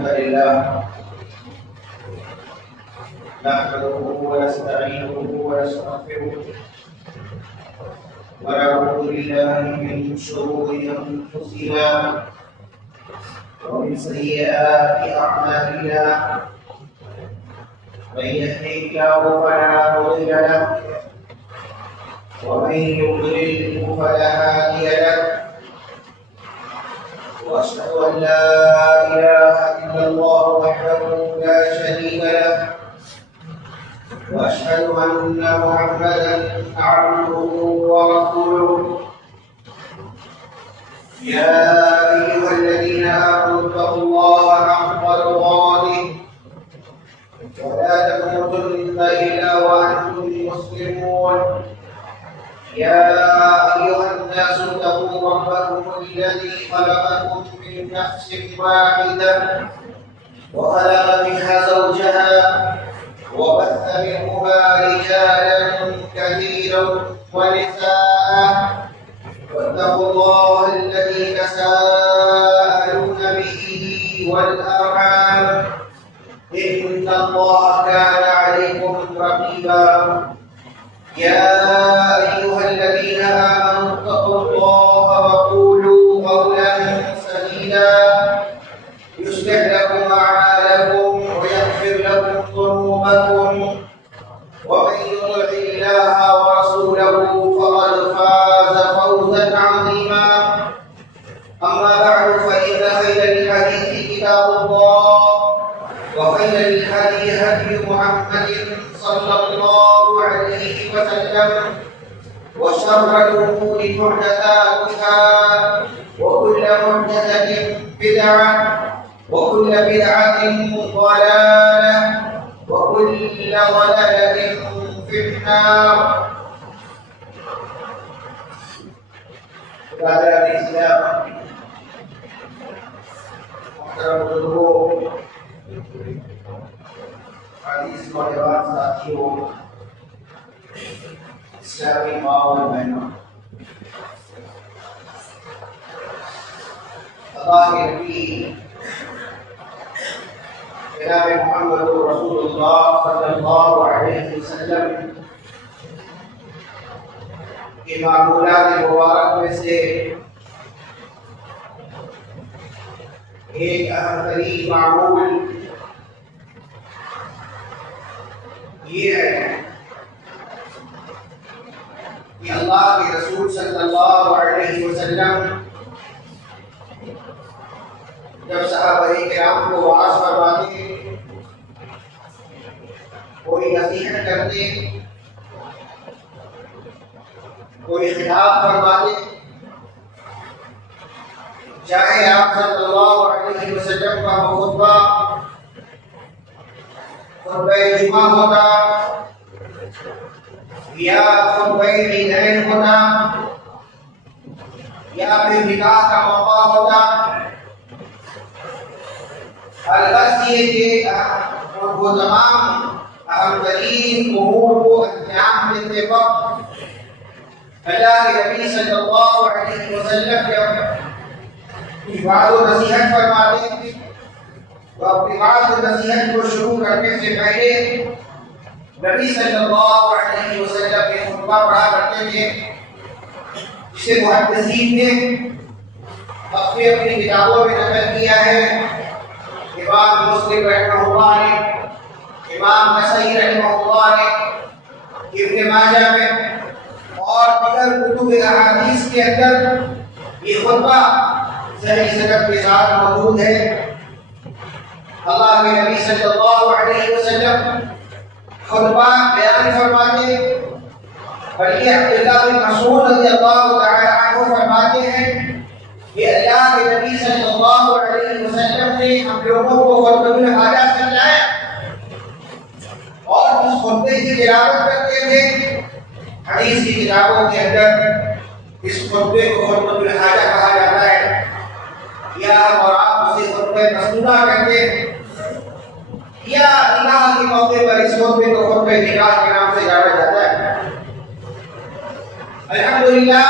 الحمد لله نحمده ونستعينه ونستغفره ونعوذ بالله من شرور أنفسنا ومن سيئات أعمالنا من يهده الله فلا مضل له ومن يضلل فلا هادي له وأشهد أن لا إله إلا الله وحده لا شريك له وأشهد أن محمدا عبده ورسوله يا أيها الذين آمنوا اتقوا الله حق تقاته ولا تموتن إلا وأنتم مسلمون يا أيها الناس اتقوا ربكم الذي خلقكم من نفس واحدة وخلق منها زوجها وبث منهما رجالا كثيرا ونساء واتقوا الله الذي تساءلون به والأرحام إن الله كان عليكم رقيبا يا أيها الذين آمنوا اتقوا الله وقولوا قولا سديدا يصلح لكم أعمالكم ويغفر لكم ذنوبكم ومن يطع الله ورسوله فقد فاز فوزا عظيما أما بعد فإن خير الحديث كتاب الله وخير الهدي هدي محمد صلى الله عليه وسلم وشر الأمور محدثاتها وكل محدثة بدعة وكل بدعة ضلالة وكل ضلالة في النار. Kepada Islam, محترم حضور حدیث نوجوان ساتھیوں، اسلامی ماں اور بہنوں، اللہ کے نبی جناب محمد رسول اللہ صلی اللہ علیہ وسلم کے معمولات مبارک میں سے ایک اہم ترین معمول یہ ہے کہ اللہ کے رسول صلی اللہ علیہ وسلم جب صحابہ کرام کو وعظ فرماتے، کوئی نصیحت کرتے، کوئی خطاب فرماتے، چاہے آپ صلی اللہ علیہ وسلم کا خطبہ خطبہ جمعہ ہوتا یا خطبہ عیدین ہوتا یا پھر نکاح کا موقع ہوتا، البتہ یہ کہ وہ تمام اہم ترین امور کو انجام دیتے وقت اللہ کے نبی صلی اللہ علیہ وسلم جب کچھ بات و نصیحت فرماتے تو اپنی بات و نصیحت کو شروع کرنے سے پہلے نبی صلی اللہ علیہ وسلم کے خطبہ پڑھا کرتے تھے، جسے محدثین نے اپنی کتابوں میں نقل کیا ہے۔ امام مسلم رحمہ اللہ نے، امام نسائی رحمہ اللہ نے، ابن ماجہ میں اور دیگر کتب احادیث کے اندر یہ خطبہ صحیح سند کے ساتھ موجود ہے۔ اللہ کے نبی صلی اللہ علیہ وسلم خطبہ بیان فرماتے، بلکہ عبداللہ بن مسعود رضی اللہ تعالی عنہ فرماتے ہیں کہ اللہ کے نبی صلی اللہ علیہ وسلم نے ہم لوگوں کو خطبۃ الحاجہ سمجھایا اور اس خطبے کی تلاوت کرتے تھے۔ حدیث کی کتابوں کے اندر اس خطبے کو خطبۃ الحاجہ کہا جاتا ہے، یا اور آپ اسے خطبہ مسنونہ کہتے ہیں، یا نکاح کے موقع پر اس خطبے کو خطبہ نکاح کے نام سے جانا جاتا ہے۔ الحمدللہ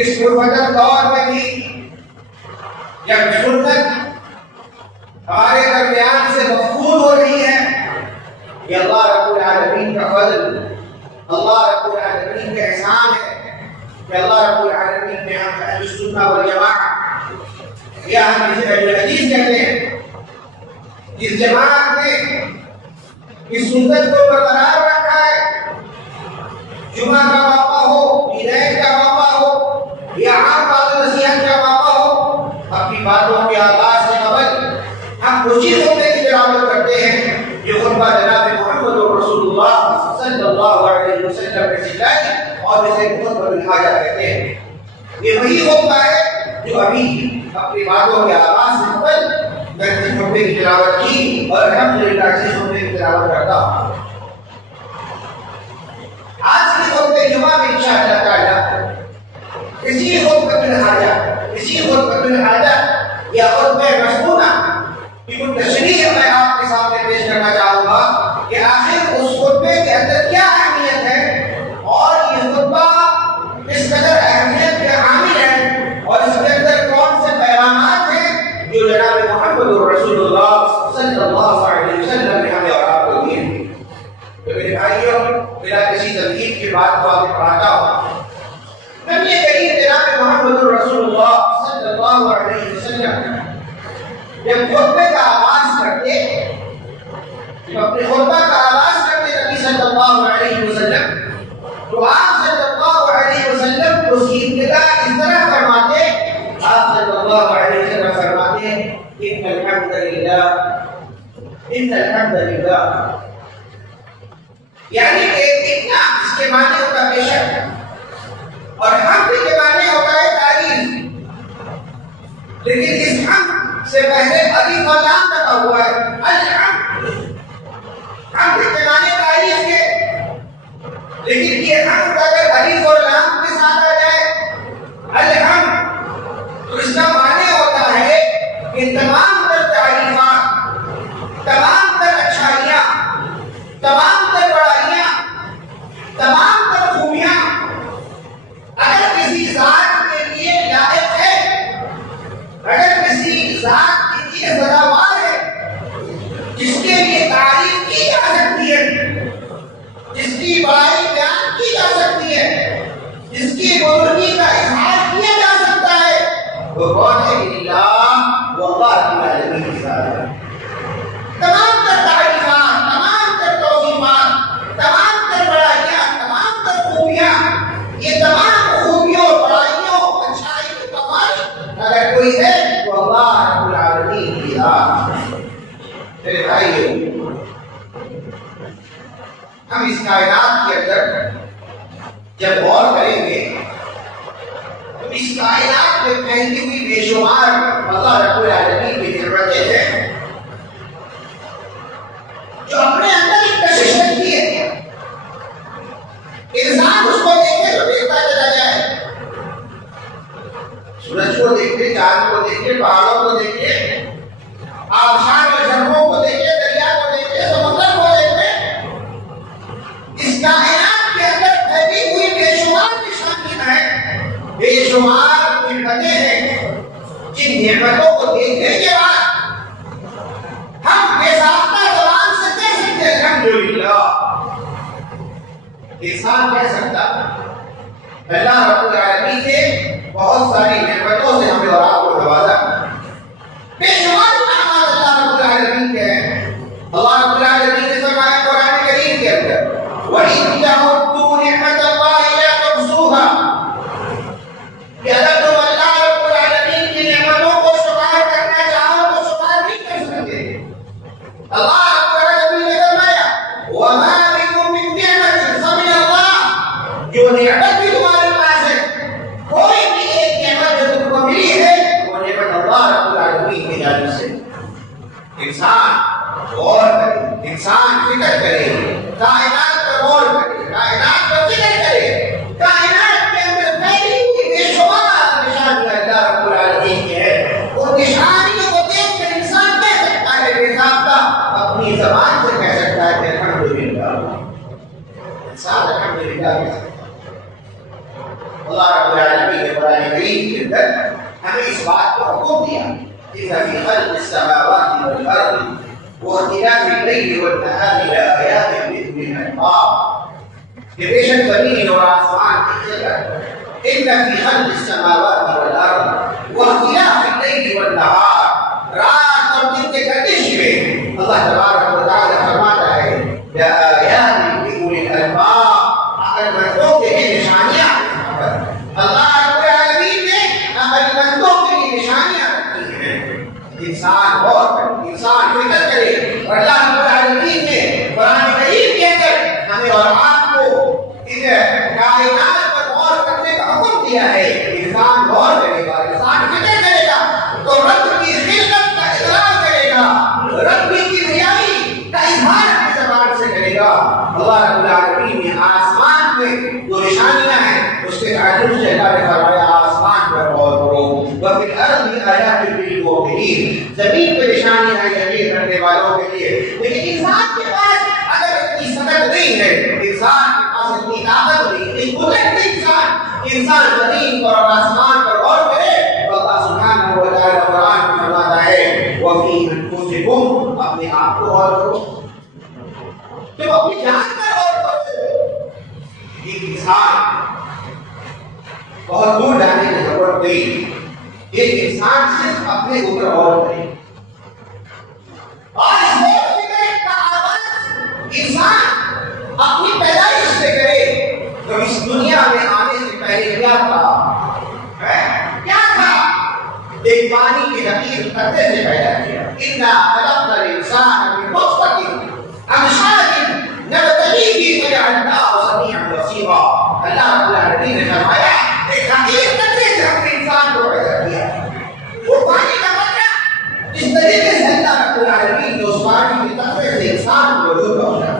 اس مفدل دور میں بھی جب سنت ہمارے درمیان سے مفقود ہو رہی ہے، یہ اللہ رب العالمین کا فضل، اللہ رب العالمین کا احسان ہے کہ اللہ رب العالمین نے ہم اہل سنت والجماعت یا ہم اسے اہل حدیث کہتے ہیں، اس جماعت نے اس سنت کو برقرار رکھا ہے۔ جمعہ کا موقع ہو، عیدین کا موقع ہو یا عام بات نصیحت کا موقع ہو، اپنی باتوں کے آغاز سے قبل ہم اسی خطبے کی تلاوت کرتے ہیں جو خطبہ جناب محمد رسول اللہ صلی اللہ علیہ وسلم نے سکھائی اور اسے خطبہ الحاجہ کہتے ہیں۔ یہ وہی خطبہ ہے جو ابھی اپنی باتوں کے آغاز سے قبل میں اس خطبے کی تلاوت کی اور الحمدللہ اس خطبے کی تلاوت کرتا ہوں۔ آج کی خطبہ جمعہ میں انشاءاللہ تعالی اسی خطبہ الحاجہ، اسی خطبہ الحاجہ یا خطبہ مسنونہ کی کچھ تشریح میں آپ کے سامنے پیش کرنا چاہوں گا کہ آخر اس خطبے کے اندر کیا اہمیت ہے اور یہ خطبہ اس قدر اہمیت کے حامل ہے اور اس کے اندر کون سے پیغامات ہیں جو جناب محمد رسول اللہ صلی اللہ علیہ وسلم نے ہمیں اور آپ کو دیے ہیں۔ تو میرے بھائیوں، بلا کسی تمہید کے بعد باتیں پڑھاتا ہوں۔ نبی کریم جناب محمد رسول اللہ صلی اللہ علیہ وسلم جب خطبے کا آغاز کرتے، جب اپنے خطبہ کا آغاز کرتے نبی صلی اللہ علیہ وسلم، تو آپ صلی اللہ علیہ وسلم اس کی ابتدا اس طرح فرماتے، آپ صلی اللہ علیہ وسلم فرماتے ان الحمد للہ، ان الحمد للہ، یعنی کہ اتنا اس کے معنی ہوتا بے شک اور حمد کے معنی ہوتا ہے تعریف، لیکن اس حمد سے پہلے الف اور لام لگا ہوا ہے، الحمد، حمد کے معنی تعریف کے، لیکن یہ حمد اگر الف اور لام کے ساتھ آ جائے الحمد تو اس کا معنی ہوتا ہے کہ تمام تر تعریفات، تمام تر اچھائیاں، تمام تر بڑائیاں، تمام تر خوبیاں اگر کسی ذات کے لیے لائق ہے، اگر کسی ذات کے لیے سزاوار ہے، جس کے لیے تعریف کی جا سکتی ہے، جس کی بڑائی بیان کی جا سکتی ہے، جس کی بزرگی کا اظہار کیا جا سکتا ہے، وہ کون ہے؟ اللہ، وہ اللہ رب العالمین کی ذات ہے۔ تمام تر تعریفات، تمام تر توصیفات، تمام تر بڑائیاں، تمام تر خوبیاں، یہ تمام خوبیوں، بڑائیوں، اچھائیوں کا مالک اگر کوئی ہے تو اللہ رب العالمین کی ذات۔ میرے بھائیو، ہم اس کائنات کے اندر جب غور کریں گے تو اس کائنات میں پھیلی ہوئی بے شمار اللہ رب العالمین کی نعمتیں ہیں جو اپنے اندر ایک کشش رکھتی ہے۔ انسان اس کو دیکھے تو دیکھتا چلا جائے، سورج کو دیکھے، چاند کو دیکھے، پہاڑوں کو دیکھے، آبشار اور جھرموں کو دیکھے، دریا کو دیکھے، سمندر کو دیکھے، اس کائنات کے اندر پھیلی ہوئی بے شمار نشانیاں ہیں، بے شمار نعمتیں ہیں، جن نعمتوں کو دیکھنے کے بعد ہم بے ساختہ زبان سے کہہ سکتے ہیں الحمدللہ۔ انسان کہہ سکتا اللہ رب العالمین نے بہت ساری نعمتوں سے ہمیں اور آپ کو نوازا، بے شمار انعامات اللہ رب العالمین کے ہیں۔ اللہ رب العالمین نے فرمایا قرآن کریم کے اندر وَإِن تَعُدُّوا نِعْمَتَ اللَّهِ لَا تُحْصُوهَا، کہ اگر تم اللہ رب العالمین کی نعمتوں کو شمار کرنا چاہو تو شمار نہیں کر سکتے۔ اللہ رب العالمین نے فرمایا وَمَا بِكُم مِّن نِّعْمَةٍ فَمِنَ اللَّهِ، جو نعمت بھی تمہارے پاس ہے، کوئی بھی ایک نعمت جو تم کو ملی ہے وہ نعمت اللہ رب العالمین کی جانب سے۔ انسان غور کرے، انسان فکر کرے، کائنات پر غور کرے، کائنات پر فکر کرے، کائنات کے اندر پھیلی ہوئی بے شمار نشانیاں اللہ رب العالمین کی ہے، ان نشانیوں کو دیکھ کر انسان کہہ سکتا ہے بے ساختہ، اپنی زبان سے کہہ سکتا ہے کہ الحمدللہ، انسان الحمدللہ کہہ سکتا ہے۔ اللہ رب العالمین نے قرآن کریم کے اندر ہمیں اس بات کو حکم دیا کہ في خلق السماوات والارض واختلاف الليل والنهار لآيات لأولي الألباب. کہ بے شک زمین اور آسمان کی خلقت، ان فی خلق السماوات والارض واختلاف الليل والنهار، رات اور دن کے گردش میں اللہ تبارک و تعالی فرماتا ہے لآیات لأولي الألباب، عقل مندوں کے لیے نشانیاں ہیں. اللہ رب العالمین نے عقل مندوں کے لیے نشانیاں رکھی ہیں. انسان فکر کرے. اور اللہ رب العالمین نے قرآن کریم کے اندر ہمیں اور آپ کو ان کائنات پر غور کرنے کا حکم دیا ہے. انسان غور کرے گا، انسان فکر کرے گا تو رب کی خلقت کا اقرار کرے گا، رب کی کبریائی کا اظہار اپنی زبان سے کرے گا. اللہ رب العالمین نے آسمان میں جو نشانیاں ہیں اس کے تعلق سے اللہ نے فرمایا آسمان پر غور کرو. وفی الارض آیات للموقنین، زمین پہ نشانیاں ہیں یقین رکھنے والوں کے لیے. لیکن انسان کے پاس اگر اتنی صدق نہیں ہے، انسان کے پاس اتنی طاقت نہیں، اتنی قدرت نہیں، انسان زمین پر اور آسمان پر غور کرے تو اللہ سبحانہ و تعالی قرآن میں فرماتا ہے وفی انفسکم، اپنے آپ کو غور کرو، تم اپنی جان پر غور کرو. ایک انسان بہت دور جانے کی ضرورت نہیں، ایک انسان صرف اپنے اوپر غور کرے. اور اس غور فکر کا آغاز انسان اپنی پیدائش سے کرے. تو اس دنیا میں آنے سے پہلے کیا تھا؟ ایک پانی کی حقیر قطرے سے پیدا کیا. اِنَّا خَلَقْنَا الْإِنسَانَ مِن نُطْفَةٍ أَمْشَاجٍ نَبْتَلِيهِ فَجَعَلْنَاهُ سَمِيعًا بَصِيرًا. اللہ رب العالمین نے فرمایا ایک حقیر قطرے سے ہم نے انسان کو پیدا کیا. وہ پانی کا قطرہ جس طریقے سے اللہ رب العالمین نے اس پانی کے قطرے سے انسان کو وجود بخشا.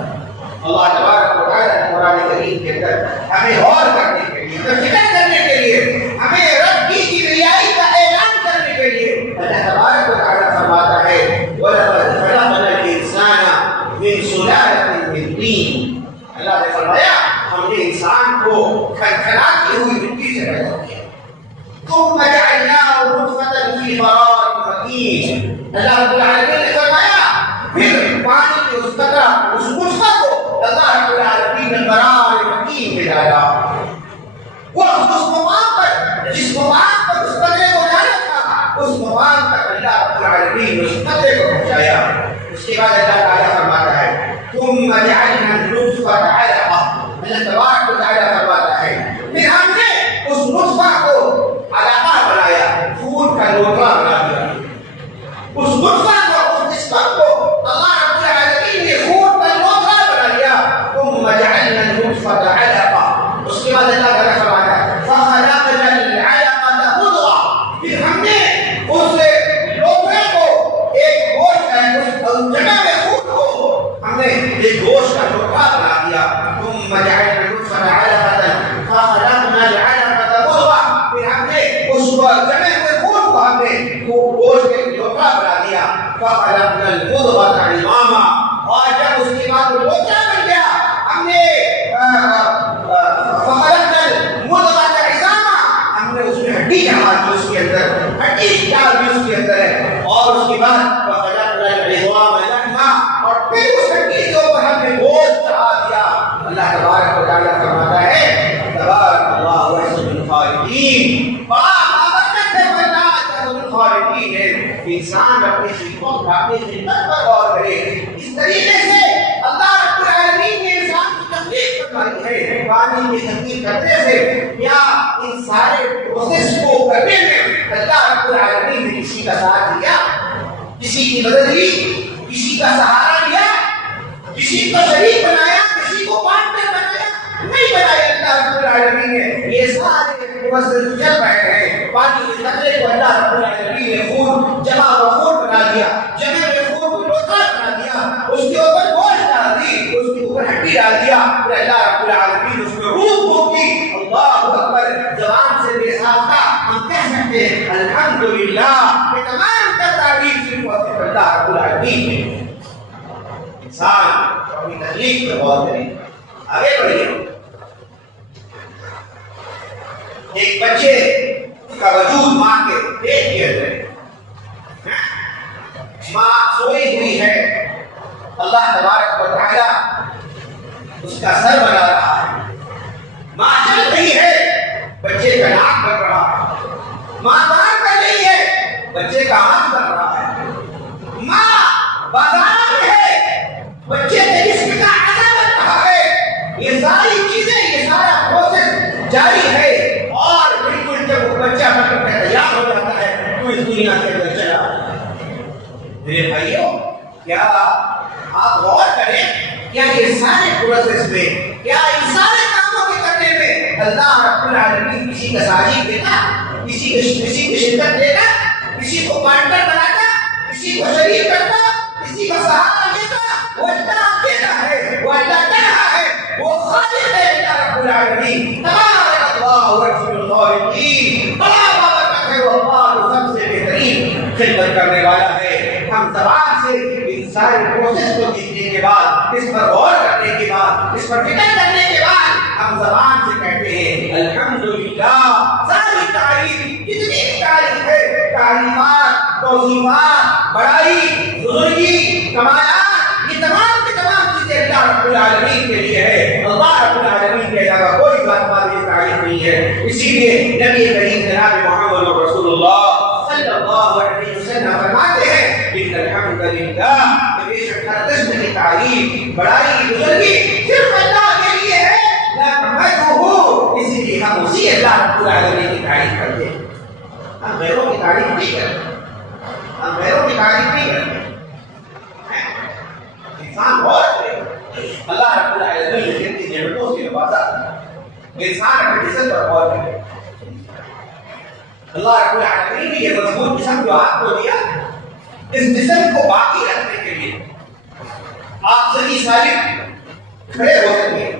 اللہ تبارک و تعالی قرآن کریم کے اندر ہمیں غور کرنے کے لیے، ہمیں فکر کرنے کے لیے، ہمیں رب کی کبریائی کا اعلان کرنے کے لیے اللہ تبارک و تعالی فرماتا ہے وَلَقَدْ خَلَقْنَا الْإِنسَانَ مِنْ سُلَالَةٍ مِنْ طِينٍ. اللہ نے فرمایا ہم نے انسان کو کھنکھناتی ہوئی مٹی سے پیدا کیا. ثُمَّ جَعَلْنَاهُ نُطْفَةً فِي قَرَارٍ مَكِينٍ. اللہ رب العالمین نے فرمایا پھر پانی کے اس قطرہ اس نطفہ کو اللہ رب العالمین نے قرار مکین میں ڈالا. وہ اس مقام پر جس مقام پر اس قطرے کو ڈالا تھا اس مقام تک اللہ رب العالمین نے اس قطرے کو پہنچایا. اس کے بعد اللہ تعالیٰ فرماتا ہے ثم جعلنا النطفة علقة. اللہ تبارک و تعالیٰ فرماتا ہے پھر ہم نے اس نطفہ کو علقہ بنایا، خون کا لوٹا بنا دیا. اس نطفہ کو اس جسم کو اللہ رب العالمین نے خون کا لوٹا بنا دیا. ثم جعلنا النطفة علقة. اس کے بعد اللہ تعالیٰ فرماتا ہے فخلقنا العلقة مضغة. پھر ہم نے اس لوٹے کو ایک گوشت ہے، اس جگہ میں خون کو ہم نے ایک گوشت کا لوٹا بنا دیا. ثم جعلنا النطفة علقة فخلقنا العلقة مضغة. پھر ہم نے اس جگہ میں خون کو ہم نے گوشت کے لوٹا بنا دیا. فخلقنا المضغة عظاما. اور جب اس کے بعد لوٹا بن گیا ہم نے فخلقنا المضغة عظاما، ہم نے اس میں ہڈی ڈال دی، اس کے اندر ہڈی ڈال دی اس کے اندر ہے. اور اس کے بعد فخلقنا العظام لحما، اور پھر اس ہڈی کے اوپر ہم نے گوشت چڑھا دیا. اللہ تبارک و تعالیٰ فرماتا ہے تبارک اللہ احسن الخالقین. انسان اپنے صفوں پر اپنی خدمت پر غور کرے. اس طریقے سے اللہ رب العالمین نے انسان کی تخلیق فرمائی ہے. پانی کی تخلیق کرنے سے یا ان سارے پروسیس کو کرنے میں اللہ رب العالمین نے کسی کا ساتھ دیا، کسی کی مدد لی، کسی کا سہارا لیا، کسی کو شریک بنایا، کسی کو پارٹنر بنایا نہیں بنایا. اللہ رب العالمین نے یہ سارے پروسیس چل رہے ہیں. پانی کے قطرے کو اللہ رب العالمین نے خون جمع و خون بنا دیا، جمع میں خون کو لوٹا بنا دیا، اس کے اوپر گوشت ڈال دی، اس کے اوپر ہڈی ڈال دیا. پھر اللہ رب العالمین اس میں روح پھونکی. اللہ اکبر. زبان سے بے ساختہ ہم کہہ سکتے ہیں الحمدللہ. یہ تمام کا تعریف صرف اللہ رب العالمین ہے. انسان اپنی تخلیق پر غور کرے. آگے بڑھیے. ایک بچے کا وجود ماں کے پیٹ کے اندر ہے. ماں سوئی ہوئی ہے، اللہ تبارک و تعالی اس کا سر بنا رہا ہے، ماں چل رہی ہے، بچے کا ناک بن رہا ہے، ماں کام کر رہی ہے، بچے کا ہاتھ بن رہا ہے، ماں بازار میں ہے، بچے کے جسم کا اعضا بن رہا ہے، یہ ساری چیزیں، یہ سارا پروسیس جاری ہے، اور بالکل جب وہ بچہ بن کر تیار ہو جاتا ہے تو اس دنیا کے اندر چلا۔ میرے بھائیوں، کیا آپ غور کریں، کیا یہ سارے پروسیس میں، کیا ان سارے کاموں کے کرنے میں اللہ رب العالمین کسی کا ساجد دیتا، کسی کی شرکت دیتا، کسی کو پارٹنر بناتا، کسی کو شریک کرتا، کسی کا سہارا دیتا؟ وہ اللہ اکیلا ہے، وہ اللہ تنہا ہے، وہ خالق ہے اللہ رب العالمین۔ تبارک اللہ رب الخالقین، بڑا بابرکت ہے، وہ اللہ سب سے بہترین خدمت کرنے والا ہے۔ ہم زبان سے ان سارے پروسیس کو دیکھنے کے بعد، اس پر غور کرنے کے بعد، اس پر فکر کرنے کے بعد ہم زبان سے کہتے ہیں الحمدللہ۔ ساری تعریف، جتنی بھی تعریف ہے، تعریفات، توصیفات، بڑائی، بزرگی، کمالات، یہ تمام کی تمام چیزیں اللہ رب العالمین کے لیے ہے۔ اللہ رب العالمین کے علاوہ کوئی ذات والی تعریف نہیں ہے۔ اسی لیے نبی کریم جناب محمد رسول اللہ صلی اللہ علیہ وسلم فرماتے ہیں ان الحمدللہ، بے شک ہر قسم کی تعریف، بڑائی، بزرگی صرف اللہ کے لیے ہے، نحمدہ، اسی لیے ہم اسی اللہ رب العالمین کی تعریف کرتے ہیں، ہم غیروں کی تعریف نہیں کرتے، ہم غیروں کی تعریف نہیں کرتے۔ انسان بہت ہے، اللہ رب العالمین نے جتنی نعمتوں سے نوازا، انسان اپنے جسم پر غور کرے۔ اللہ رب العالمین نے یہ مضبوط جسم جو آپ کو دیا، اس جسم کو باقی رکھنے کے لیے آپ صحیح سالم کھڑے ہو سکیں۔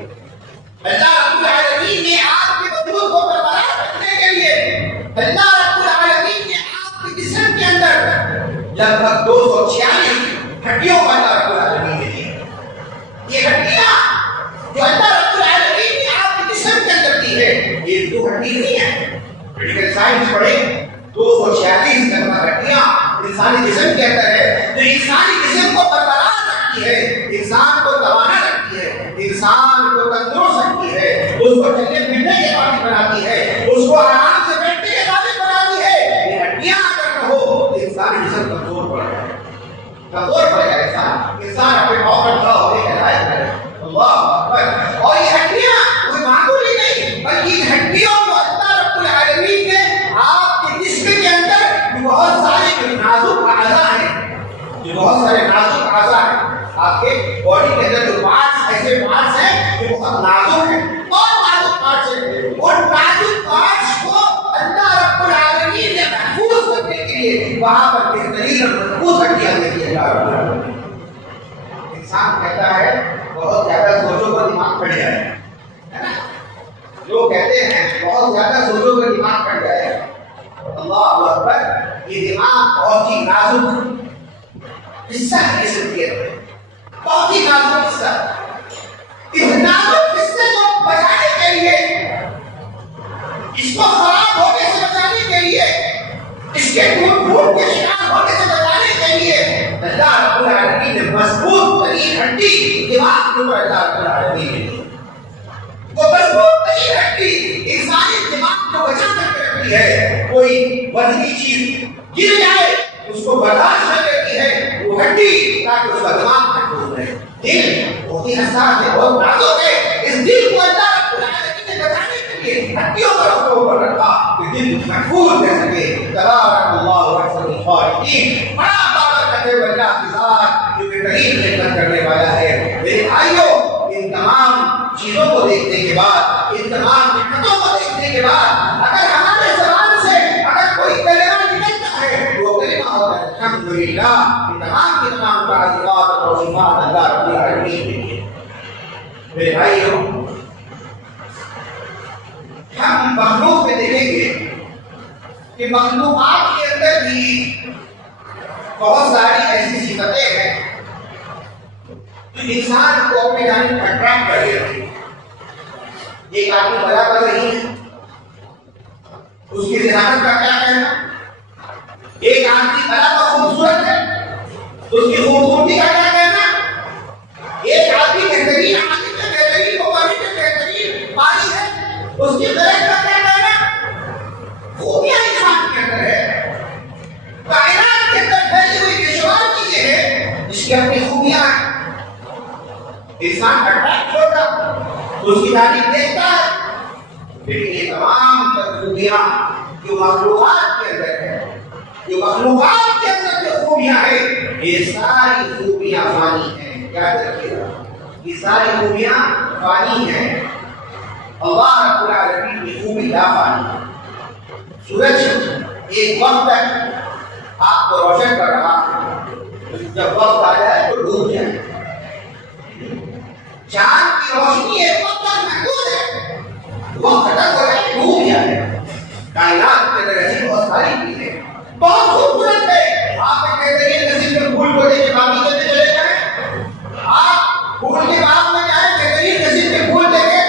اللہ رب العالمین نے آپ کے وجود کو برقرار رکھنے کے لیے، اللہ رب العالمین نے آپ کے جسم کے اندر لگ بھگ 246 ہڈیوں کا اللہ رب العالمین نے دی۔ یہ ہڈیاں جو اللہ رب العالمین نے آپ کے جسم کے اندر دی ہے، یہ دو ہڈی نہیں ہے۔ میڈیکل سائنس پڑھے، 246 ہڈیاں انسانی جسم کے اندر ہے، جو انسانی جسم کو برقرار رکھتی ہے، انسان کو توانا رکھتی ہے، انسان کو تندرست رکھتی ہے، اس کو چلنے پھرنے کے قابل بناتی ہے، اس کو آرام سے بیٹھنے کے قابل بناتی ہے۔ یہ ہڈیاں اگر نہ ہو تو انسانی جسم کمزور پڑ جائے گا، کمزور پڑ جائے گا، انسان اپنے پاؤں پر کھڑا ہونے کے لائق ہے۔ اللہ اکبر۔ اور یہ ہڈیاں کوئی معمولی نہیں، بلکہ ان ہڈیوں کو اللہ رب العالمین نے آپ کے جسم کے اندر بہت سارے نازک اعضاء ہیں، جو بہت سارے نازک اعضاء ہیں آپ کے باڈی کے اندر، جو پارٹس، ایسے پارٹس ہیں جو بہت نازک ہیں، اور نازک پارٹس ہیں، ان نازک پارٹس کو اللہ رب العالمین نے محفوظ کرنے کے لیے وہاں پر بہترین اور مضبوط ہڈیاں دے دی اللہ رب العالمین۔ انسان کہتا ہے بہت زیادہ سوچو تو دماغ پھٹ جائے، ہے نا؟ لوگ کہتے ہیں بہت زیادہ سوچو تو دماغ پھٹ جائے۔ اللہ اکبر، یہ دماغ بہت ہی نازک حصہ ہے جسم کے اندر، بہت ہی نازک حصہ۔ اس نازک حصے کو بچانے کے لیے، اس کو خراب ہونے سے بچانے کے لیے، اس کے ٹوٹ کے شکار ہونے سے بچانے کے لیے اللہ رب العالمین نے مضبوط ترین ہڈی دماغ کے اوپر اللہ رب العالمین نے دی۔ وہ مضبوط ترین ہڈی انسانی دماغ کو بچا کر کے رکھتی ہے۔ کوئی وزنی چیز گر جائے اس کو برداشت نہ کرتی ہے وہ ہڈی، تاکہ اس کا دماغ محفوظ رہے۔ دل بہت ہی حساس ہے، بہت نازک ہے، اس دل کو اللہ رب العالمین نے بچانے کے لیے ہڈیوں پر اس کو اوپر رکھا کہ دل محفوظ رہ سکے۔ تبارک اللہ احسن الخالقین، بڑا بابرکت ہے اللہ کی ذات جو بہترین خدمت کرنے والا ہے۔ میرے بھائیوں، ان تمام چیزوں کو دیکھنے کے بعد، ان تمام نعمتوں کو دیکھنے کے بعد، اگر ہمارے زبان سے اگر کوئی کلمہ نکلتا ہے تو وہ کلمہ ہوتا ہے الحمدللہ۔ ان تمام کی تمام تعریفات اور توصیفات اللہ رب العالمین کے لیے۔ میرے بھائیوں، ہم مخلوق میں دیکھیں گے کہ مخلوقات کے اندر بھی بہت ساری ایسی صفتیں ہیں جو انسان کو اپنے جانب اٹریکٹ کر لیتی ہے۔ ایک آدمی بلا کر رہی ہے، اس کی ذہانت کا کیا کہنا؟ ایک آدمی بلا کر خوبصورت ہے، اس کی خوبصورتی کا کیا کہنا؟ ایک آدمی بہترین عالم ہے، بہترین مبارک ہے، بہترین پانی ہے، اس کی غرض کا کیا کہنا؟ خوبیاں انسان کے اندر ہے، کائنات کے اندر پھیلی ہوئی بےشمار چیزیں ہیں جس کی اپنی خوبیاں ہیں. انسان اٹریکٹ ہوتا تو اس کی تعریف دیکھتا ہے، لیکن یہ تمام خوبیاں جو مخلوقات کے اندر ہے، جو مخلوقات کے اندر جو خوبیاں ہیں، یہ ساری خوبیاں فانی ہیں. یاد رکھیے گا، یہ ساری خوبیاں فانی ہیں. اللہ رب العالمین کی خوبی لا فانی ہے. سورج ایک وقت تک آپ کو روشن کر رہا ہے، جب وقت آ جائے تو ڈوب جائے. چاند کی روشنی ایک وقت تک محدود ہے، وقت ختم ہو جائے ڈوب جائے. کائنات کے اندر ایسی بہت ساری چیزیں بہت خوبصورت ہے. آپ ایک بہترین نصیب میں پھول کو لے کے باغیچے میں چلے جائیں، آپ پھول کے باغ میں جائیں، بہترین نصیب میں پھول دیکھیں،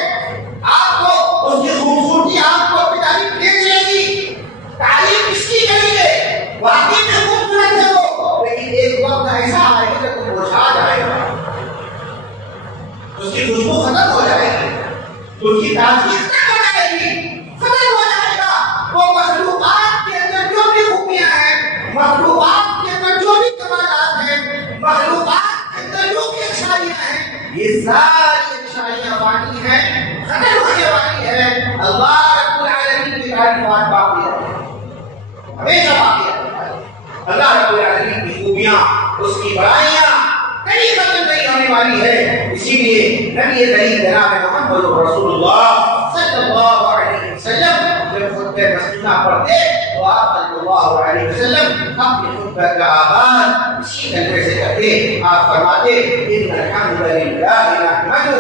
آپ کو اس کی خوبصورتی آپ کو اپنی تعریف دے چلے گی. تعریف کس کی کریں گے؟ واقعی میں خوبصورت ہے وہ، لیکن ایک وقت ایسا آئے گا جب وہ مرجھا جائے گا، اس کی خوشبو ختم ہو جائے گی، اس کی تاثیر ختم ہو جائے گی، ختم ہو جائے گا. وہ مخلوقات کے اندر جو بھی خوبیاں ہیں، مخلوقات کے اندر جو بھی کمالات ہیں، مخلوقات کے اندر جو بھی اچھائیاں ہیں، یہ ساری اچھائیاں باقی ہیں، ختم ہونے والی ہے. اللہ رب العالمین کی تعریفات باقی ہے، ہمیشہ باقی ہے. اللہ رب العالمین کی خوبیاں، اس کی بڑائیاں کبھی ختم نہیں ہونے والی ہے. اسی لیے نبی کریم جناب محمد رسول اللہ صلی اللہ علیہ وسلم جب خطبہ مسجدہ پڑھتے تو آپ صلی اللہ علیہ وسلم اپنے خطبہ کا آغاز اسی طرح سے کرتے. آپ فرماتے ان الحمد للہ نحمدہ،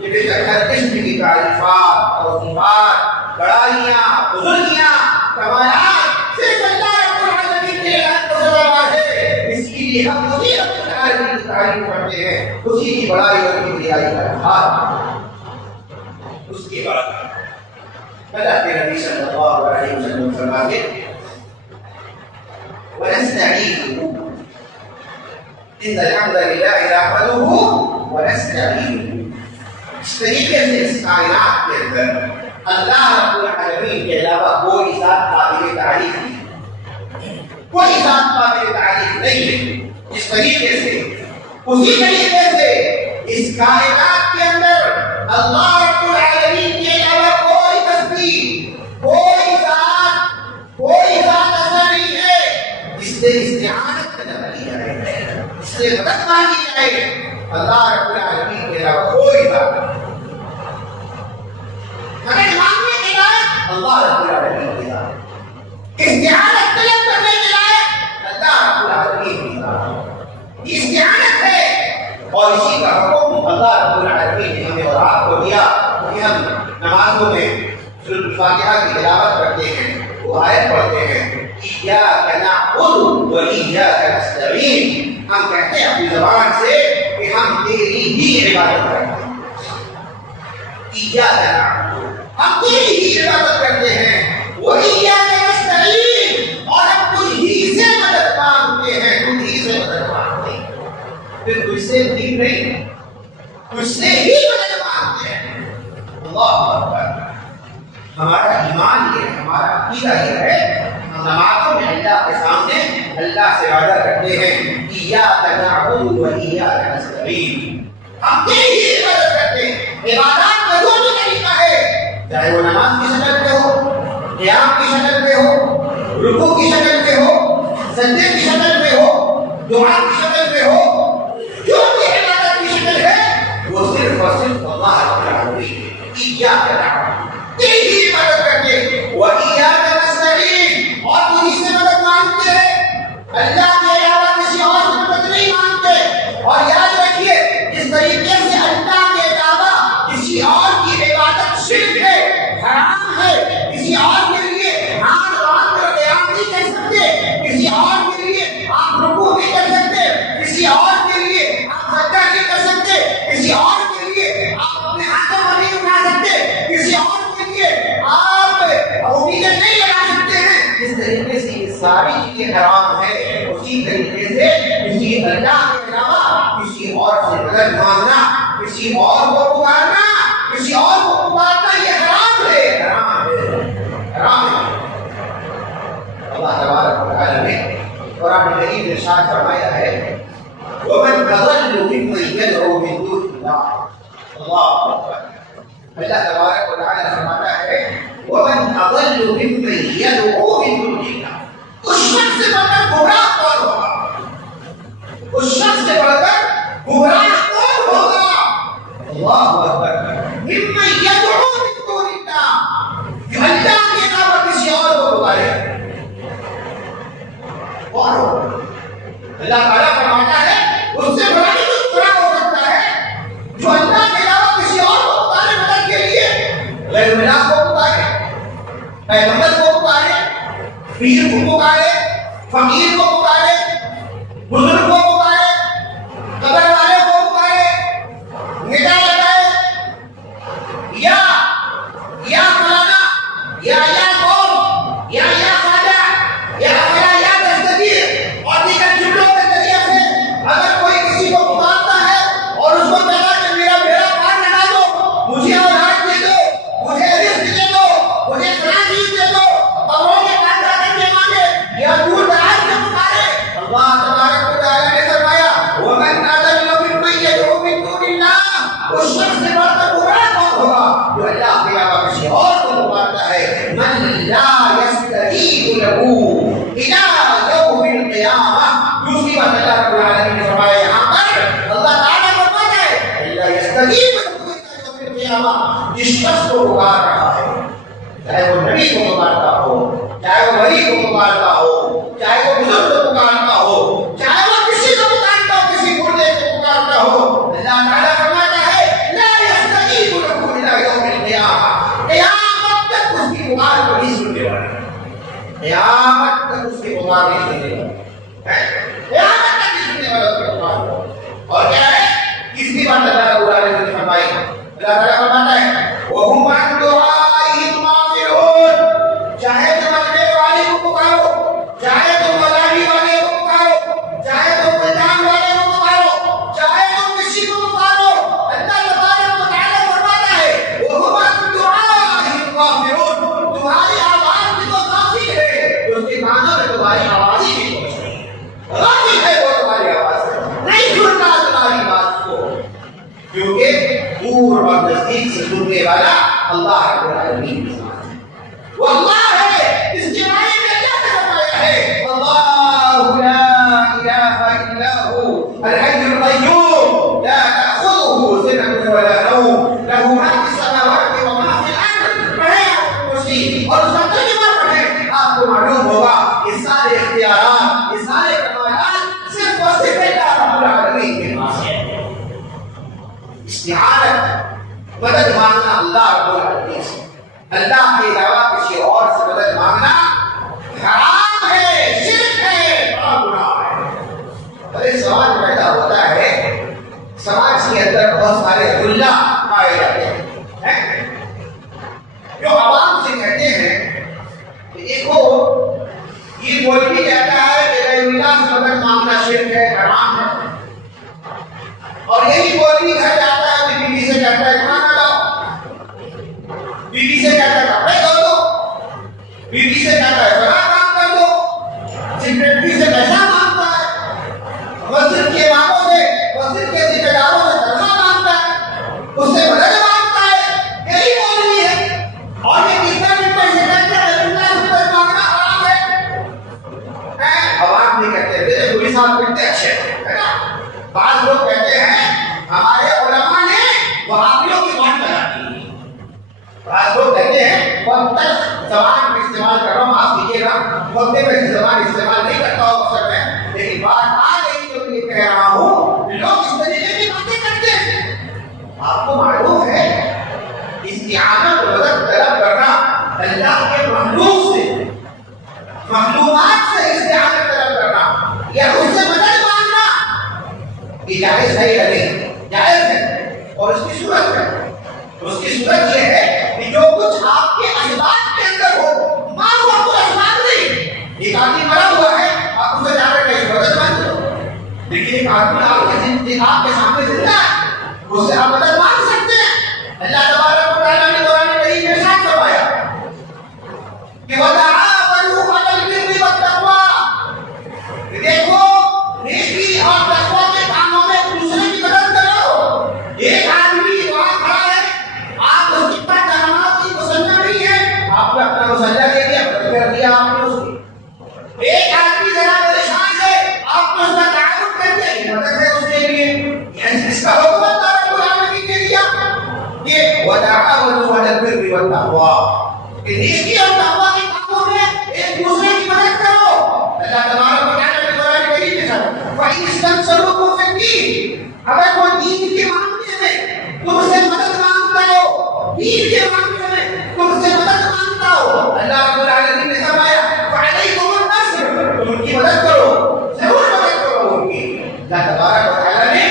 کہ بے شک ہر قسم کی تعریفات اور صفات، بڑائیاں، بزرگیاں، کمالات صرف اللہ رب العالمین کے لائق و سزاوار ہے. اس لیے ہم اسی رب العالمین کی تعریف کرتے ہیں، اسی کی بڑائی اور کبریائی کا اظہار. اس کے بعد اللہ کے نبی صلی اللہ علیہ وسلم فرماتے وَنَسْتَعِينُ إِنَّ الْحَمْدَ لِلَّهِ نَحْمَدُهُ وَنَسْتَعِينُ. اس طریقے سے اس کائنات کے اندر اللہ رب العالمین کے علاوہ کوئی ذات قابل تعریف نہیں، کوئی ذات قابل تعریف نہیں ہے. اس طریقے سے اسی طریقے سے اس کائنات کے اندر اللہ رب العالمین کے علاوہ کوئی ہستی، کوئی ذات ایسا نہیں ہے جس سے استعانت طلب کی جائے، اس سے مدد مانگی جائے. اللہ رب العالمین کے علاوہ کوئی ذات مدد مانگنے کے لائق اللہ رب العالمین کے ذات، استعانت طلب کرنے کے لائق اللہ رب العالمین کی ذات. استعانت ہے اور اسی کا حکم اللہ رب العالمین نے ہمیں اور آپ کو دیا کہ ہم نمازوں میں سورۃ الفاتحہ کی تلاوت کرتے ہیں، وہ آیت پڑھتے ہیں ایاک نعبد و ایاک نستعین. ہم کہتے ہیں اپنی زبان سے کہ ہم تیری ہی عبادت کرتے ہیں. ایاک نعبد، ہم تیری ہی عبادت کرتے ہیں، و ایاک نستعین، اور ہم تجھ ہی سے مدد مانگتے ہیں، تجھ ہی سے مدد مانگتے ہیں. پھر تجھ سے دین نہیں، تجھ سے ہی مدد مانگتے ہیں. اللہ اکبر. ہمارا ایمان یہ ہے، ہمارا عقیدہ یہ ہے، ہم نمازوں میں اللہ کے سامنے اللہ سے وعدہ کرتے ہیں ایاک نعبد و ایاک نستعین، ہم تیری ہی عبادت کرتے ہیں. عبادات کا جو بھی طریقہ ہے، چاہے وہ نماز کی شکل میں ہو، قیام کی شکل میں ہو، رکوع کی شکل میں ہو، سجدے کی شکل میں ہو، دعا کی شکل میں ہو، جو بھی عبادت کی شکل ہے وہ صرف اور صرف اللہ رب العالمین ایاک نعبد، تیری ہی عبادت کرتے ہیں، و ایاک نستعین، اور تجھ سے مدد مانگتے ہیں. اللہ کے علاوہ کسی اور سے مدد نہیں مانگتے. اور یاد رکھیے اس طریقے سے اللہ کے علاوہ کسی اور کی عبادت شرک ہے، حرام ہے. کسی اور کے لیے ہاتھ باندھ کر قیام نہیں کر سکتے، کسی اور کے لیے آپ رکوع نہیں کر سکتے، کسی اور کے لیے آپ سجدہ نہیں کر سکتے، کسی اور کے لیے آپ اپنے ہاتھوں کو نہیں اٹھا سکتے، کسی اور کے لیے آپ امیدیں نہیں لگا سکتے ہیں. اس طریقے سے یہ ساری چیزیں حرام ہے. اسی اسی طریقے سے کسی اللہ کے علاوہ کسی اور سے مدد مانگنا، کسی اور کو پکارنا، کسی اور کو پکارنا یہ حرام ہے، حرام ہے، حرام ہے۔ اللہ تبارک و تعالی نے قرآن کریم میں ارشاد فرمایا ہے وَمَنْ أَضَلُّ مِمَّنْ يَدْعُو مِن دُونِ اللَّهِ، اللہ اکبر۔ اللہ تبارک و تعالی فرماتا ہے وَمَنْ أَضَلُّ مِمَّنْ يَدْعُو مِن دُونِ اللَّهِ، اس شخص سے بڑھ کر گمراہ کون ہوگا؟ اس شخص سے بڑھ کر گمراہ کون ہوگا؟ اللہ اکبر۔ مِمَّنْ يَدْعُو مِن دُونِ اللَّهِ، جو اللہ کے علاوہ کسی اور کو پکارے، کون ہوگا؟ اللہ تعالیٰ فرماتا ہے اس سے بڑا بھی کچھ برا ہو سکتا ہے جو اللہ کے علاوہ کسی اور کو پکارے مدد کے لیے، غیر اللہ کو پکارے، پیغمبر کو پکارے، پیر کو پکارے، فقیر کو پکارے، بزرگ کو پکارے، قبر والے کو پکارے، نیتا لگائے، یا فلانا یا قوم یا خواجہ یا فلاں یا دستگیر اور دیگر جملوں کے ذریعے سے اگر کوئی کسی کو پکارتا ہے اور اس کو کہتا کہ میرا بیڑا پار لگا دو، مجھے اولاد دے دو، مجھے رزق دے دو، مجھے فلاں چیز دے دو، قبروں کے پاس جا کر کے مانگے یا دور دراز سے پکارے، اللہ تبارک و تعالی نے فرمایا وَمَنْ أَضَلُّ مِمَّنْ يَدْعُو مِن دُونِ اللَّهِ، اس شخص سے بڑھ کر گمراہ کون ہوگا جو اللہ کے علاوہ کسی اور کو پکارتا ہے، مَن لَا يَسْتَجِيبُ لَهُ إِلَىٰ يَوْمِ الْقِيَامَةِ۔ دوسری بات اللہ رب العالمین نے فرمایا یہاں پر، اللہ تعالیٰ فرماتا ہے لَا يَسْتَجِيبُ لَهُ إِلَىٰ يَوْمِ الْقِيَامَةِ، جس شخص کو پکار رہا ہے، چاہے وہ نبی کو پکارتا ہو، چاہے وہ ولی کو پکارتا ہو، چاہے وہ بزرگ کو پکارتا ہو، چاہے وہ کسی کو پکارتا ہو، کسی مردے کو پکارتا ہو، اللہ تعالیٰ فرماتا ہے لا يستجیب له إلى يوم القیامہ، قیامت تک اس کی پکار کو نہیں سننے والا، قیامت تک اس کی پکار نہیں سننے والا، قیامت تک نہیں سننے والا اس کی پکار کو۔ اور کیا ہے تیسری بات اللہ رب العالمین نے فرمائی، اللہ تعالیٰ فرماتا ہے وَهُمْ عَنْ دُعَائِهِمْ غَافِلُونَ، چاہے تم اجمیر والے کو پکارو، چاہے تم ملاحی والے کو پکارو، چاہے تم ملتان والے کو پکارو، چاہے تم کسی کو پکارو، اللہ تبارک و تعالیٰ فرماتا ہے وَهُمْ عَنْ دُعَائِهِمْ غَافِلُونَ، تمہاری آواز بھی تو غافل ہے، اس کے معنی میں تمہاری آواز ہی نہیں پہنچ رہی، غافل ہے وہ تمہاری آواز سے، نہیں سن رہا تمہاری بات کو، کیونکہ دور اور نزدیک سے سننے والا اللہ رب العالمین ہے، وہ اللہ ہے۔ اس کے معنی میں کیا فرمایا ہے اللہ لا الہ الا هو الحی القیوم لا تأخذه سنة ولا نوم له ما في السماوات وما في الارض، پڑھیں آپ کرسی اور اس کا ترجمہ پڑھیں، آپ کو معلوم ہوگا یہ سارے اختیارات، یہ سارے کمالات صرف اور صرف اللہ رب العالمین کے پاس ہے۔ استعانت، مدد مانگنا اللہ رب العالمین سے، اللہ کے علاوہ کسی اور سے مدد مانگنا حرام ہے، شرک ہے، بڑا گناہ ہے۔ اور ایک سوال پیدا ہوتا ہے، سماج کے اندر بہت سارے غلہ پائے جاتے ہیں جو عوام سے کہتے ہیں کہ دیکھو یہ مولوی کہتا ہے کہ غیر اللہ سے مدد مانگنا شرک ہے، حرام ہے، اور یہی مولوی گھر جاتا ہے بی بی سے کہتا ہے کھانا لاؤ، بی بی سے کہتا ہے کپڑے دھو دو، بی بی سے کہتا ہے فلاں کام کر دو، سیکریٹری سے پیسہ مانگتا ہے، مسجد کے اماموں سے، مسجد کے ذمہ داروں سے تنخواہ مانگتا ہے، اس سے مدد مانگتا ہے، یہی مولوی ہے، اور یہ کتنا دن پر شکایت ہے اللہ سے مدد مانگنا حرام ہے۔ عوام نہیں کہتے میرے پولیس صاحب کتنے اچھے ہے نا، بعض لوگ کہتے ہیں ہمارے علماء نے وہابیوں کی بات لگا دی، بعض لوگ کہتے ہیں بہت تک زبان میں استعمال کر رہا ہوں، آپ دیکھیے گا وقت میں زبان استعمال نہیں کرتا ہوں اکثر میں، لیکن بات آ گئی تو یہ کہہ رہا ہوں لوگ اس طریقے کی باتیں کرتے ہیں۔ آپ کو معلوم ہے استعانت و مدد طلب کرنا اللہ کے مخلوق سے، مخلوقات سے استعانت طلب کرنا یا اس سے مدد مانگنا یہ جائز ہے یا نہیں؟ جائز ہے، اور اس کی صورت ہے، اس کی صورت یہ ہے کہ جو کچھ آپ کے اسباب کے اندر ہو، ماں کو اسباب نہیں، ایک آدمی مرا ہوا ہے آپ اسے جا کر کہیں مدد آدمی آپ کے سامنے زندہ ہے، اس سے آپ مدد مانگ سکتے ہیں۔ اللہ تبارک و تعالیٰ نے قرآن کریم میں ارشاد فرمایا کہ وَتَعَاوَنُوا عَلَى الْبِرِّ وَالتَّقْوَىٰ، دیکھو نیکی اور تقویٰ کے کاموں میں ایک دوسرے کی مدد کرو۔ ایک آدمی وہاں کھڑا ہے، آپ اس کی پر نماز کی مسلح نہیں ہے، آپ نے اپنا مسلح دے دیا، مدد کر دیا آپ نے اس کی۔ ایک آدمی ذرا پریشان ہے، آپ نے اس کا تعاون کر دیا، یہ مدد ہے اس کے لیے۔ اس کا حکم اللہ رب العالمین نے دیا کہ وَتَعَاوَنُوا عَلَى الْبِرِّ وَالتَّقْوَىٰ، کہ نیکی اور تقویٰ کے کاموں میں ایک دوسرے کی مدد کرو۔ اللہ تبارک و تعالیٰ نے قرآن کریم میں کہا فَإِنِ اسْتَنصَرُوكُمْ فِي الدِّينِ، اگر کوئی دین کے معاملے میں تم سے مدد مانگتا ہو، دین کے معاملے میں تم سے مدد مانگتا ہو، اللہ رب العالمین نے فرمایا فَعَلَيْكُمُ النَّصْرُ، تم ان کی مدد کرو، ضرور مدد کرو ان کی۔ اللہ تبارک و تعالیٰ نے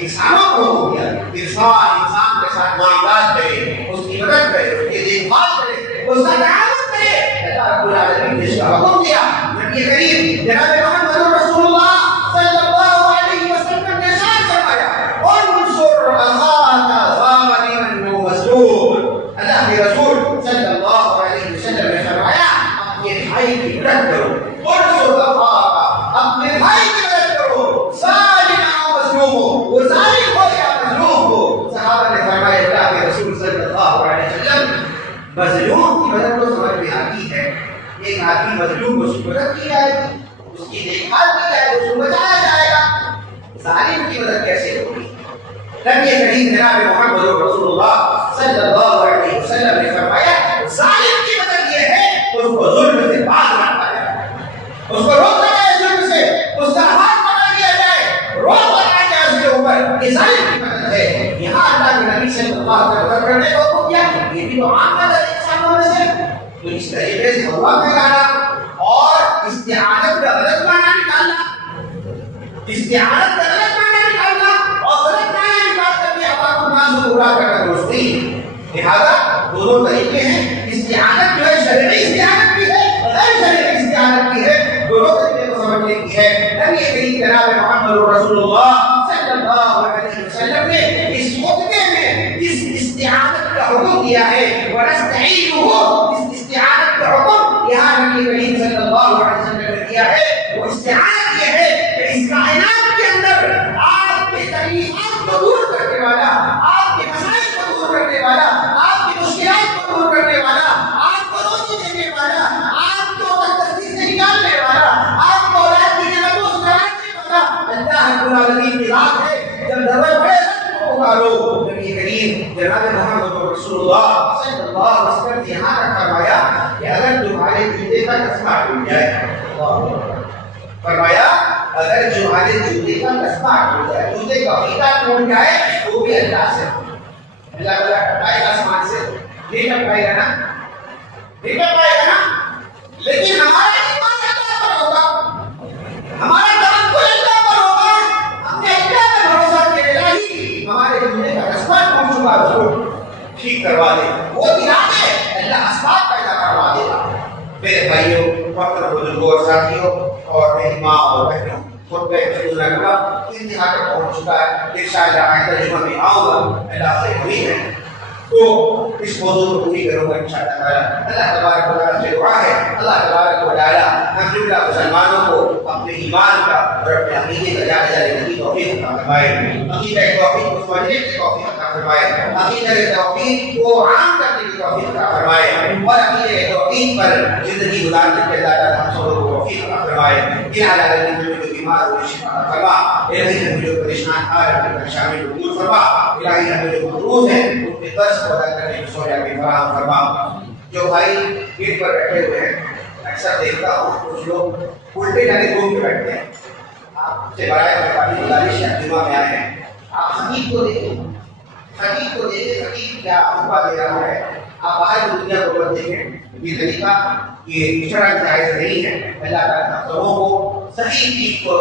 انسانوں کو حکم دیا، انسان کے ساتھ معاملات کرے، اس کی مدد کرے، اس کی دیکھ بھال کرے، اس کا تعاون کرے۔ اللہ رب العالمین نے اس کا حکم دیا۔ نبی کریم جناب محمد رسول اللہ صلی اللہ علیہ وسلم نے ارشاد فرمایا انصر اخاک ظالما و مظلوم، اللہ کے رسول صلی اللہ علیہ وسلم نے فرمایا اپنے بھائی کی مدد کرو، انصر اخاک، اپنے بھائی کی مدد کرو، ظالما و مظلوم، وہ ظالم ہو یا مظلوم ہو۔ صحابہ نے فرمایا اللہ کے رسول صلی اللہ علیہ وسلم مظلوم کی مدد تو سمجھ میں آتی ہے، ایک آدمی مظلوم کو اس کی مدد کی جائے گی، اس کی دیکھ بھال کی جائے گی، اس کو بچایا جائے گا، ظالم کی مدد کیسے ہوگی؟ نبی کریم جناب محمد رسول اللہ صلی اللہ علیہ وسلم نے فرمایا ظالم کی مدد یہ ہے اس کو ظلم سے باز رکھا جائے، اس کو روکا جائے ظلم سے، اس کا ہاتھ پکڑ لیا جائے، روک لگایا جائے اس کے اوپر، یہ ظالم کی مدد ہے۔ یہاں اللہ کے نبی صلی اللہ علیہ وسلم کرنے کو حکم دیا، یہ بھی تو عام مدد انسانوں میں سے، تو اس طریقے سے اللہ کا لانا اور استعانت کا غلط معنی نکالنا، استعانت کا غلط معنی نکالنا اور غلط معنی نکال کر کے اللہ کو ناز پورا کرنا درست نہیں۔ لہذا دونوں طریقے ہیں، استعانت جو ہے شرعی استعانت بھی ہے، غیر شرعی استعانت بھی ہے، دونوں طریقے کو سمجھنے کی ہے۔ نبی کریم جناب محمد رسول اللہ صلی اللہ علیہ وسلم نے اس خطبے میں اس استعانت کا حکم دیا ہے، وَنَسْتَعِينُهُ، اس استعانت کا حکم یہاں نبی کریم صلی اللہ علیہ وسلم نے دیا ہے۔ وہ استعانت یہ ہے کہ اس کائنات کے اندر آپ کے تکلیفات کو دور کرنے والا، آپ کے مسائل کو دور کرنے والا، آپ کی مشکلات کو دور کرنے والا، آپ کو روزی دینے والا، آپ کو تندرستی سے نکالنے والا، آپ کو اولاد کی نعمتوں سے نوازنے والا اللہ رب العالمین کی ذات ہے۔ جب ضرورت پڑے پکارو۔ نبی کریم جناب محمد رسول اللہ صلی اللہ علیہ وسلم نے یہاں تک فرمایا کہ اگر تمہارے جوتے کا تسمہ ٹوٹ جائے، فرمایا اگر تمہارے جوتے کا تسمہ ٹوٹ جائے، جوتے کا فیتا ٹوٹ جائے، وہ بھی اللہ سے، اللہ تعالیٰ ہٹائے گا آسمان سے، نہیں ہٹ پائے گا نا، نہیں ہٹ پائے گا نا، لیکن ہمارا ایمان اللہ پر ہوگا، ہمارا توکل اللہ پر ہوگا، ہم نے اللہ پر بھروسہ کیا الہی ہمارے جوتے کا تسمہ ٹوٹ چکا ضرور ٹھیک کروا دے، وہ دلا دے، اللہ اسباب پیدا کروا دے گا۔ میرے بھائیوں، محترم بزرگوں اور ساتھیوں اور میری ماں اور بہنوں، خطبہ نگمہ انتہا تک پہنچ چکا ہے، انشاءاللہ آئندہ جمعہ میں آؤں گا، اللہ سے امید ہے تو اس موضوع کو پوری کروں گا انشاءاللہ تعالیٰ۔ اللہ تبارک و تعالیٰ سے دعا ہے اللہ تبارک و تعالیٰ ہم جملہ مسلمانوں کو اپنے ایمان کا اور اپنے عقیدے کا جاننے جانے کی توفیق عطا فرمائے، عقیدہ توحید کو سمجھنے کی توفیق عطا فرمائے، عقیدہ توحید کو عام کرنے کی توفیق عطا فرمائے اور عقیدہ توحید پر زندگی گزارنے کے اللہ تعالیٰ ہم سب کو توفیق عطا فرمائے۔ الہ العالمین جو بیمار ہو شفا عطا فرما، الہی ہمیں جو پریشان آ رہے ہیں شامل دور فرما، الہی ہمیں جو مقروض ہیں ان کے قرض کو ادا کرنے کی سویا بھی فراہم فرما۔ جو بھائی گیٹ پر بیٹھے ہوئے ہیں اکثر دیکھتا ہوں کچھ لوگ الٹے جانے گھوم کے بیٹھتے ہیں، آپ سے برائے مہربانی گزارش ہے جمعہ میں آئے ہیں آپ خطیب کو دیکھیں، خطیب کو دیکھیں، خطیب کیا خطبہ دے رہا ہے، آپ باہر دنیا کو مت دیکھیں، یہ طریقہ یہ شرع جائز نہیں ہے۔ اللہ تعالیٰ ہم سبوں کو صحیح چیز کو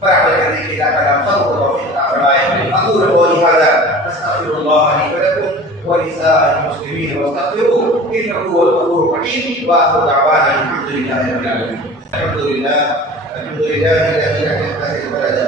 برابر کرنے کے اللہ تعالیٰ ہم سب کو توفیق عطا فرمائے۔ اقول قولی ھذا استغفر اللہ لی ولکم ولسائر المسلمین واستغفروہ انہ هو الغفور الرحیم وآخر دعوانا الحمد للہ رب العالمین۔ الحمد للہ الذی لم يتخذ ولدا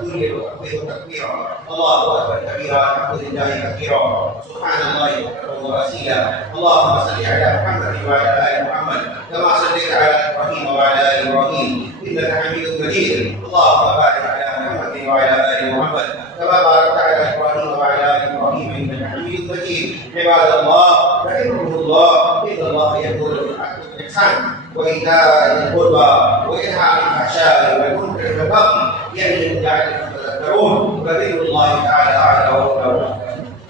كل وتكبير تكبيرا. الله اكبر كبيرا، الحمد لله كثيرا، سبحان الله بكرة وأصيلا. اللهم صل على محمد وعلى آل محمد كما صليت على إبراهيم وعلى آل إبراهيم إنك حميد مجيد. اللهم بارك على محمد وعلى آل محمد كما باركت على إبراهيم وعلى آل إبراهيم إنك حميد مجيد. عباد الله رحمكم الله، إن الله يأمر بالعدل والإحسان وإيتاء ذي القربى وينهى عن الفحشاء والمنكر والبغي يعظكم لعلكم تذكرون. وذكر الله تعالى أعلى وأولى.